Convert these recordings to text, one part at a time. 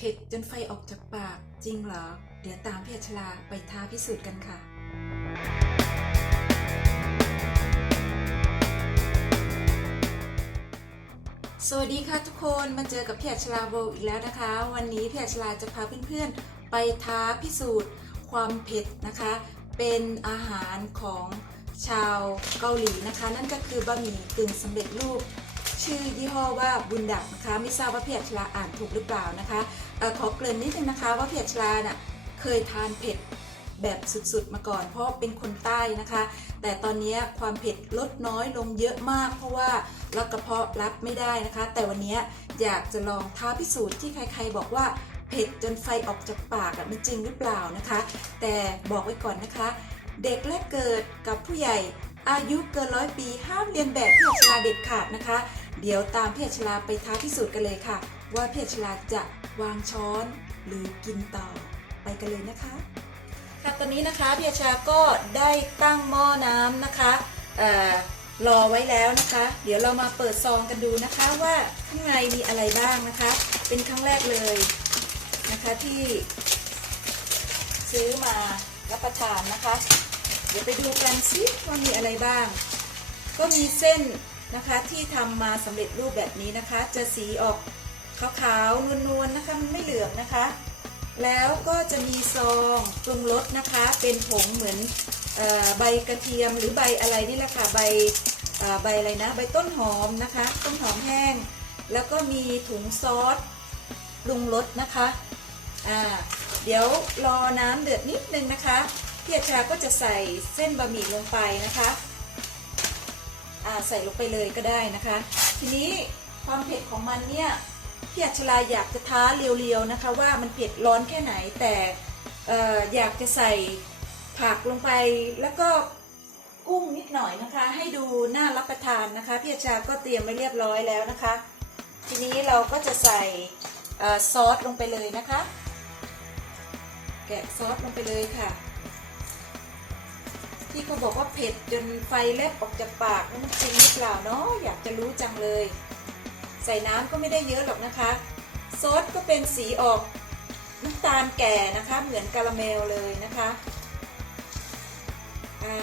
ผ็ดจนไฟออกจากปากจริงเหรอ เดี๋ยวตามพี่อัชลาไปท้าพิสูจน์กันค่ะ สวัสดีค่ะทุกคนมาเจอกับพี่อัชลาโบอีกแล้วนะคะ วันนี้พี่อัชลาจะพาเพื่อนๆ ไปท้าพิสูจน์ความเผ็ดนะคะ เป็นอาหารของชาวเกาหลีนะคะ นั่นก็คือบะหมี่กึ่งสำเร็จรูป ชื่อยี่ห้อว่าบุญดักนะคะไม่ทราบว่าเพี่อัชลาอ่านถูกหรือเปล่านะคะเออขอเกริ่นนิดนึงนะคะว่าเพี่อัชลาน่ะเคยทานเผ็ดแบบสุดๆมาก่อน เพราะเป็นคนใต้นะคะ แต่ตอนนี้ความเผ็ดลดน้อยลงเยอะมาก เพราะว่ารับกระเพาะรับไม่ได้นะคะ แต่วันนี้อยากจะลองท้าพิสูจน์ที่ใครๆบอกว่าเผ็ดจนไฟออกจากปากอะมันจริงหรือเปล่านะคะ แต่บอกไว้ก่อนนะคะ เด็กแรกเกิดกับผู้ใหญ่อายุเกินร้อยปีห้ามเรียนแบบเพี่อัชลาเด็ดขาดนะคะ เดี๋ยวตามพี่อัชลาไปท้าพิสูจน์กันเลยค่ะ ว่าพี่อัชลาจะวางช้อนหรือกินต่อไปกันเลยนะคะค่ะตอนนี้นะคะพี่อัชาก็ได้ตั้งหม้อน้ำนะคะเอ่อรอไว้แล้วนะคะ เดี๋ยวเรามาเปิดซองกันดูนะคะว่าข้างในมีอะไรบ้างนะคะ เป็นครั้งแรกเลยนะคะที่ซื้อมารับประทานนะคะ เดี๋ยวไปดูกันซิว่ามีอะไรบ้าง ก็มีเส้น นะคะที่ทำมาสำเร็จรูปแบบนี้นะคะ จะสีออกขาวๆนวลๆนะคะมันไม่เหลืองนะคะ แล้วก็จะมีซองปรุงรสนะคะ เป็นผงเหมือนอใบกระเทียมหรือใบอะไรนี่แหละค่ะใบใบอะไรนะ ใบต้นหอมนะคะ ต้นหอมแห้ง แล้วก็มีถุงซอสปรุงรสนะคะอ่าเดี๋ยวรอน้ำเดือดนิดนึงนะคะพี่อาชาก็จะใส่เส้นบะหมี่ลงไปนะคะ ใส่ลงไปเลยก็ได้นะคะ ทีนี้ความเผ็ดของมันเนี่ยพี่อัชลาอยากจะท้าเรียวๆนะคะ ว่ามันเผ็ดร้อนแค่ไหนแต่อออยากจะใส่ผักลงไปแล้วก็กุ้งนิดหน่อยนะคะ ให้ดูน่ารับประทานนะคะพี่อัชลาก็เตรียมไว้เรียบร้อยแล้วนะคะ ทีนี้เราก็จะใส่อซอสลงไปเลยนะคะ แกะซอสลงไปเลยค่ะ ที่เขาบอกว่าเผ็ดจนไฟแลบออกจากปากนั่นจริงหรือเปล่าเนาะอยากจะรู้จังเลย ใส่น้ำก็ไม่ได้เยอะหรอกนะคะ ซอสก็เป็นสีออกน้ำตาลแก่นะคะ เหมือนการาเมลเลยนะคะอ่า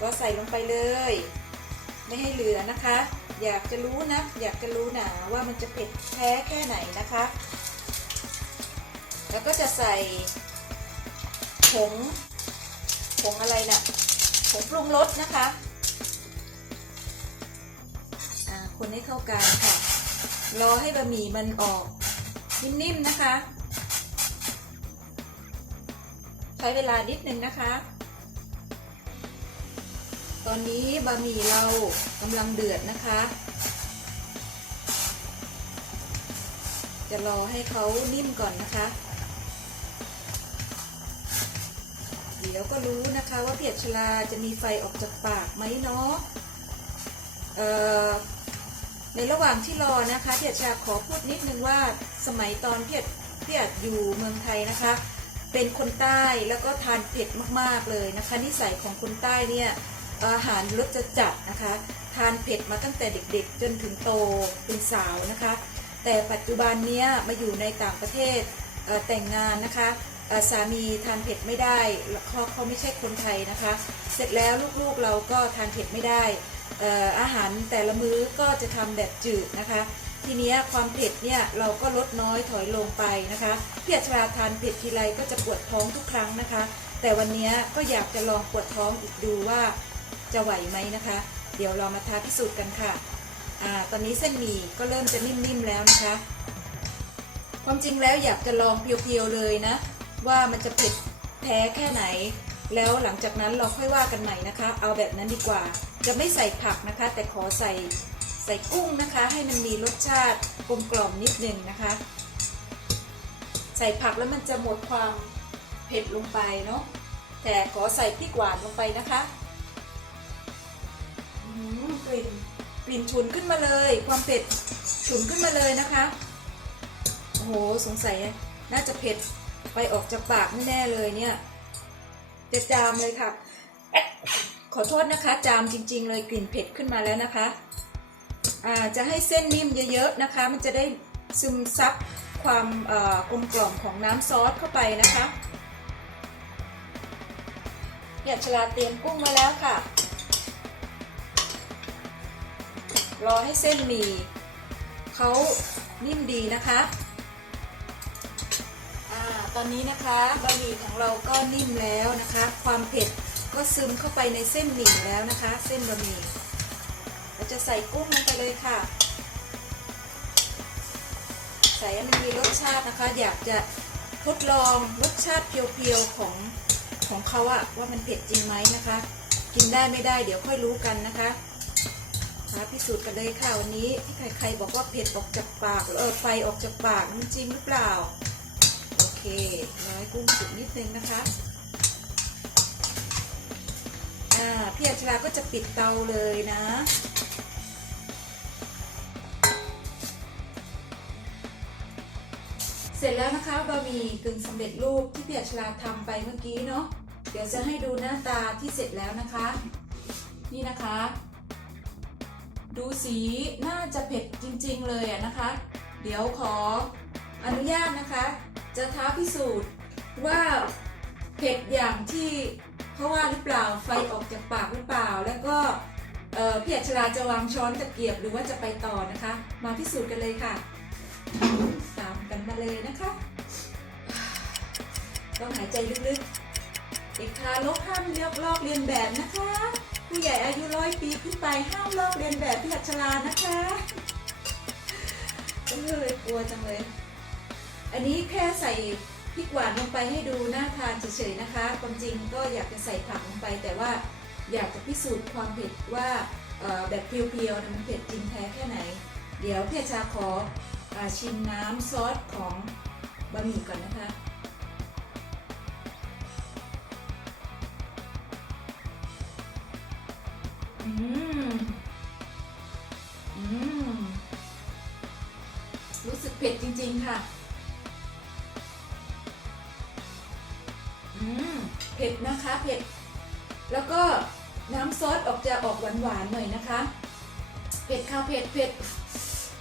ก็ใส่ลงไปเลย ไม่ให้เหลือนะคะ อยากจะรู้นะ อยากจะรู้หนาว่ามันจะเผ็ดแท้แค่ไหนนะคะ แล้วก็จะใส่ผง ผงอะไรนะ่ะผงปรุงรสนะคะคนให้เข้ากันค่ะ รอให้บะหมี่มันออกนิ่มๆนะคะ ใช้เวลานิดนึงนะคะ ตอนนี้บะหมี่เรากำลังเดือดนะคะ จะรอให้เขานิ่มก่อนนะคะ เดี๋ยวก็รู้นะคะว่าเพียรชลาจะมีไฟออกจากปากไหมเนาะในระหว่างที่รอนะคะเพียรชาขอพูดนิดนึงว่าสมัยตอนเพียรเพียรอยู่เมืองไทยนะคะ เป็นคนใต้แล้วก็ทานเผ็ดมากๆเลยนะคะนิสัยของคนใต้เนี่ยอาหารรสจะจัดนะคะ ทานเผ็ดมาตั้งแต่เด็ก ๆ จนถึงโตเป็นสาวนะคะ แต่ปัจจุบันเนี้ยมาอยู่ในต่างประเทศเแต่งงานนะคะ สามีทานเผ็ดไม่ได้แล้วเขาเขาไม่ใช่คนไทยนะคะ เสร็จแล้วลูกๆเราก็ทานเผ็ดไม่ได้อาหารแต่ละมื้อก็จะทำแบบจืดนะคะ ทีเนี้ยความเผ็ดเนี่ยเราก็ลดน้อยถอยลงไปนะคะพี่อัชราทานเผ็ดทีไรก็จะปวดท้องทุกครั้งนะคะ แต่วันเนี้ยก็อยากจะลองปวดท้องอีกดูว่าจะไหวไหมนะคะ เดี๋ยวเรามาท้าพิสูจน์กันค่ะอ่าตอนนี้เส้นหมี่ก็เริ่มจะนิ่มๆแล้วนะคะ ความจริงแล้วอยากจะลองเพียวๆเลยนะ ว่ามันจะเผ็ดแพ้แค่ไหน แล้วหลังจากนั้นเราค่อยว่ากันใหม่นะคะ เอาแบบนั้นดีกว่า จะไม่ใส่ผักนะคะ แต่ขอใส่ใส่กุ้งนะคะ ให้มันมีรสชาติกลมกล่อมนิดนึงนะคะ ใส่ผักแล้วมันจะหมดความเผ็ดลงไปเนาะแต่ขอใส่พริกหวานลงไปนะคะอื้อหือกลิ่นกลิ่นฉุนขึ้นมาเลย ความเผ็ดฉุนขึ้นมาเลยนะคะโอ้โหสงสัยน่าจะเผ็ด ไปออกจากปากแน่เลยเนี่ย จะจามเลยค่ะ ขอโทษนะคะ จามจริง ๆ เลยกลิ่นเผ็ดขึ้นมาแล้วนะคะอ่าจะให้เส้นนิ่มเยอะๆนะคะ มันจะได้ซึมซับความกลมกล่อมของน้ำซอสเข้าไปนะคะเนี่ยชลาเตรียมกุ้งไว้แล้วค่ะ รอให้เส้นหมี่เขานิ่มดีนะคะ ตอนนี้นะคะบะหมี่ของเราก็นิ่มแล้วนะคะ ความเผ็ดก็ซึมเข้าไปในเส้นหมี่แล้วนะคะ เส้นบะหมี่เราจะใส่กุ้งลงไปเลยค่ะ ใส่ให้มันมีรสชาตินะคะ อยากจะทดลองรสชาติเพียวๆของของเขาอะว่ามันเผ็ดจริงไหมนะคะ กินได้ไม่ได้เดี๋ยวค่อยรู้กันนะคะหาพิสูจน์กันเลยค่ะวันนี้ที่ใครๆบอกว่าเผ็ดออกจากปากเออไฟออกจากปากมันจริงหรือเปล่า เคน้อยกุ้งสุกนิดนึงนะคะอ่าพี่อัชราก็จะปิดเตาเลยนะเสร็จแล้วนะคะบะหมี่กึ่งสำเร็จรูปที่พี่อัชราทำไปเมื่อกี้เนาะเดี๋ยวจะให้ดูหน้าตาที่เสร็จแล้วนะคะ นี่นะคะ ดูสีน่าจะเผ็ดจริงๆเลยอะนะคะ เดี๋ยวขออนุญาตนะคะ จะท้าพิสูจน์ว่าเผ็ดอย่างที่เขาว่าหรือเปล่าไฟออกจากปากหรือเปล่า แล้วก็เอ่อพี่อัชราจะวางช้อนตะเกียบหรือว่าจะไปต่อนะคะ มาพิสูจน์กันเลยค่ะ ตามกันมาเลยนะคะ ต้องหายใจลึกๆเด็กทารกห้ามเลือกลอกเรียนแบบนะคะ ผู้ใหญ่อายุร้อยปีขึ้นไปห้ามลอกเรียนแบบพี่อัชรานะคะเออกลัวจังเลย อันนี้แค่ใส่พริกหวานลงไปให้ดูน่าทานเฉยๆนะคะความจริงก็อยากจะใส่ผักลงไป แต่ว่าอยากจะพิสูจน์ความเผ็ดว่าแบบเพียวๆมันเผ็ดจริงแท้แค่ไหน เดี๋ยวพี่ชาขออชิมน้ำซอสของบะหมี่ก่อนนะคะอืมอืมรู้สึกเผ็ดจริง ๆ ค่ะ เผ็ดนะคะเผ็ด แล้วก็น้ำซอสออกจะออกหวานๆหน่อยนะคะ เผ็ดค่ะเผ็ดเผ็ด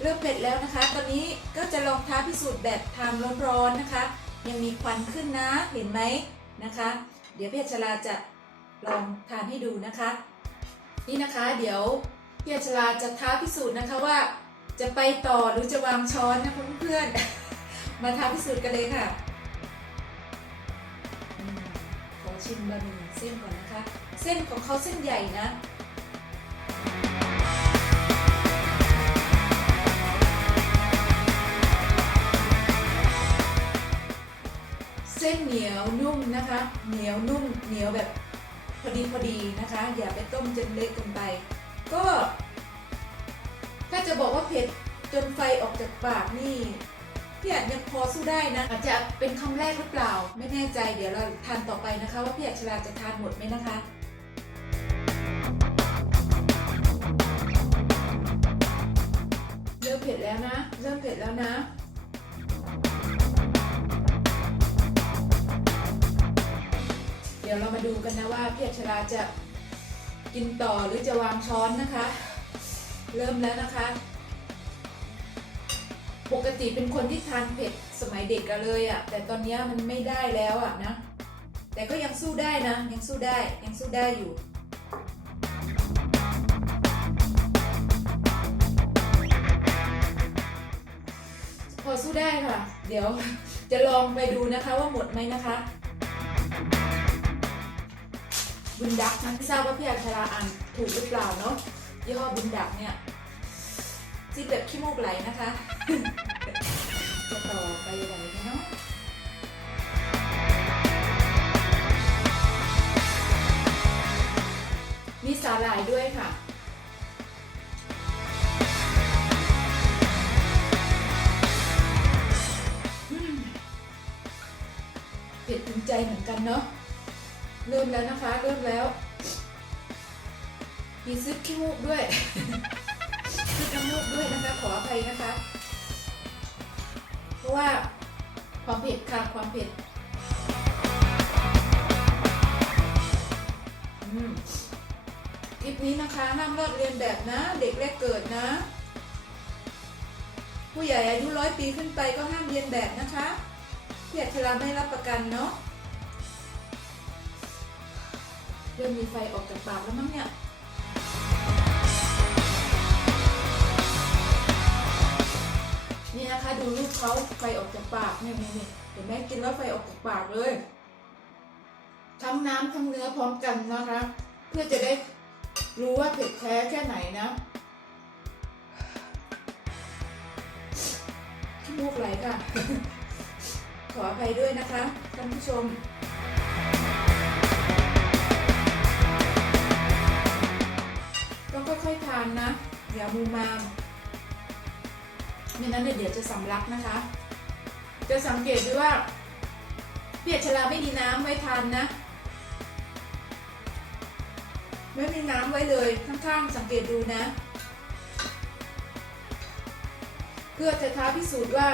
เริ่มเผ็ดแล้วนะคะ ตอนนี้ก็จะลองท้าพิสูจน์แบบทานร้อนๆนะคะ ยังมีควันขึ้นนะเห็นไหมนะคะ เดี๋ยวพี่ชราจะลองทานให้ดูนะคะ นี่นะคะเดี๋ยวพี่ชราจะท้าพิสูจน์นะคะว่า จะไปต่อหรือจะวางช้อนนะเพื่อนๆมาท้าพิสูจน์กันเลยค่ะ ชิมบะหมี่เส้นก่อนนะคะ เส้นของเขาเส้นใหญ่นะเส้นเหนียวนุ่มนะคะ เหนียวนุ่มเหนียวแบบพอดีพอดีนะคะ อย่าไปต้มจนเละเกินไป ก็ ถ้าจะบอกว่าเผ็ดจนไฟออกจากปากนี่ พี่อาจยังพอสู้ได้นะ อาจจะเป็นคำแรกหรือเปล่า ไม่แน่ใจเดี๋ยวเราทานต่อไปนะคะ ว่าพี่อัชราจะทานหมดไหมนะคะเริ่มเผ็ดแล้วนะ เริ่มเผ็ดแล้วนะเดี๋ยวเรามาดูกันนะว่าพี่อัชราจะกินต่อหรือจะวางช้อนนะคะ เริ่มแล้วนะคะ ปกติเป็นคนที่ทานเผ็ดสมัยเด็กกันเลยอะ่ะ แต่ตอนนี้มันไม่ได้แล้วอะ่ะนะ แต่ก็ยังสู้ได้นะ ยังสู้ได้ ยังสู้ได้อยู่พอสู้ได้ค่ะ เดี๋ยวจะลองไปดูนะคะว่าหมดไหมนะคะบุญดักนะไม่ทราบว่าพี่อัชราอ่านถูกหรือเปล่าเนาะยี่ห้อบุญดักเนี่ย ซีแบบขี้มูกไหลนะคะจะต่อไปไหนเนาะมีสาหร่ายด้วยค่ะเผ็ดถึงใจเหมือนกันเนาะเริ่มแล้วนะคะ เริ่มแล้ว มีซึกขี้มูกด้วย ด้วยนะคะ ขออภัยนะคะ เพราะว่าความเผ็ดค่ะความเผ็ดอืมคลิปนี้นะคะห้ามลอกเรียนแบบนะ เด็กแรกเกิดนะ ผู้ใหญ่อายุร้อยปีขึ้นไปก็ห้ามเรียนแบบนะคะเพี่อัชราไม่รับประกันเนาะเริ่มมีไฟออกจากปากแล้วมั้งเนี่ย เขาไฟออกจากปากเนี่ยนี่เห็นไหมกินแล้วไฟออกจากปากเลย ทั้งน้ำทั้งเนื้อพร้อมกันนะคะ เพื่อจะได้รู้ว่าเผ็ดแท้แค่ไหนนะขี้มูกไหลค่ะ ขออภัยด้วยนะคะท่านผู้ชมต้องค่อยๆทานนะอย่ามูมาม ไม่นั้นเดี๋ยวจะสำลักนะคะ จะสังเกตดูว่าเปียกชลาไม่มีน้ำไว้ทานนะ ไม่มีน้ำไว้เลยข้างๆสังเกตดูนะ เพื่อจะท้าพิสูจน์ว่า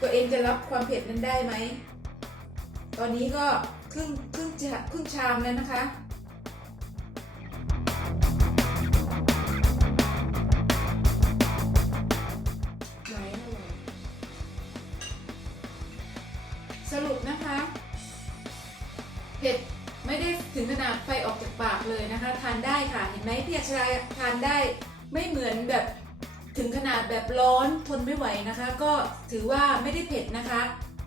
ตัวเองจะรับความเผ็ดนั้นได้ไหม ตอนนี้ก็ครึ่งครึ่งครึ่งชามแล้วนะคะ ได้ค่ะเห็นไหมพี่อัชราทานได้ไม่เหมือนแบบถึงขนาดแบบร้อนทนไม่ไหวนะคะ ก็ถือว่าไม่ได้เผ็ดนะคะ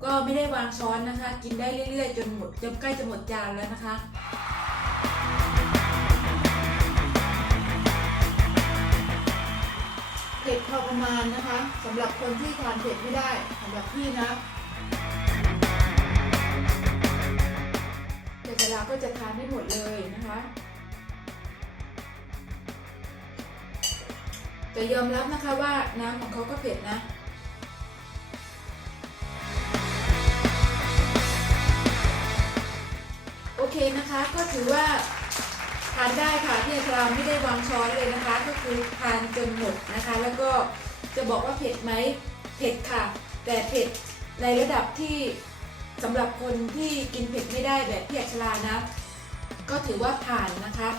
ก็ไม่ได้วางช้อนนะคะ กินได้เรื่อยๆ จนหมดจนใกล้จะหมดจานแล้วนะคะเผ็ดพอประมาณนะคะสำหรับคนที่ทานเผ็ดไม่ได้สำหรับพี่นะแต่เวลาก็จะทานไม่หมดเลยนะคะ แต่ยอมรับนะคะว่าน้ำของเขาก็เผ็ดนะโอเคนะคะก็ถือว่าทานได้ค่ะที่อาจารย์ไม่ได้วางช้อนเลยนะคะ ก็คือทานจนหมดนะคะ แล้วก็จะบอกว่าเผ็ดไหมเผ็ดค่ะ แต่เผ็ดในระดับที่สำหรับคนที่กินเผ็ดไม่ได้แบบพี่อัชรานะ ก็ถือว่าผ่านนะคะ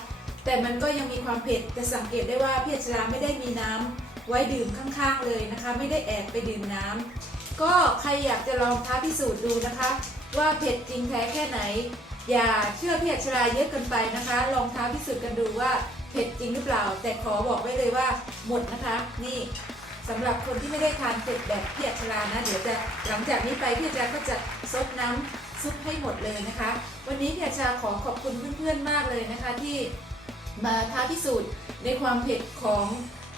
แต่มันก็ยังมีความเผ็ดจะสังเกตได้ว่าพี่อัชราไม่ได้มีน้ำไว้ดื่มข้างๆเลยนะคะ ไม่ได้แอบไปดื่มน้ำก็ใครอยากจะลองท้าพิสูจน์ดูนะคะ ว่าเผ็ดจริงแท้แค่ไหน อย่าเชื่อพี่อัชราเยอะเกินไปนะคะ ลองท้าพิสูจน์กันดูว่าเผ็ดจริงหรือเปล่า แต่ขอบอกไว้เลยว่าหมดนะคะนี่สำหรับคนที่ไม่ได้ทานเผ็ดแบบพี่อัชรานะเดี๋ยวจะหลังจากนี้ไปพี่อัชราก็จะซดน้ำซุปให้หมดเลยนะคะ วันนี้พี่อัชราขอขอบคุณเพื่อนๆมากเลยนะคะที่ มาท้าพิสูจน์ในความเผ็ดของ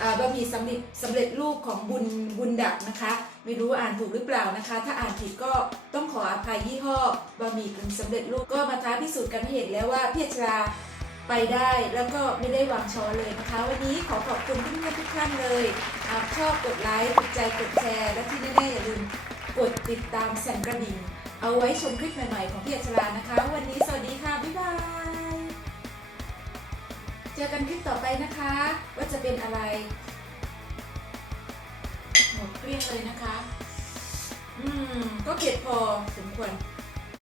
อบะหมี่สำเร็จสำเร็จรูปของบุญบุญดักนะคะ ไม่รู้อ่านถูกหรือเปล่านะคะ ถ้าอ่านผิดก็ต้องขออภัยยี่ห้อบะหมี่กึ่งสำเร็จรูปก็มาท้าพิสูจน์กันให้เห็นแล้วว่าเพี่อัชราไปได้แล้วก็ไม่ได้วางช้อนเลยนะคะ วันนี้ขอขอบคุณเพื่อนๆทุกท่านเลยหากชอบกดไลค์กดใจกดแชร์ และที่แน่ๆอย่าลืมกดติดตามสั่นกระดิ่งเอาไว้ชมคลิปใหม่ๆของพี่อัชรานะคะ วันนี้สวัสดีค่ะ บ๊ายบาย เจอกันคลิปต่อไปนะคะ ว่าจะเป็นอะไร หมดเกลี้ยงเลยนะคะ อืม ก็เก็บพอสมควร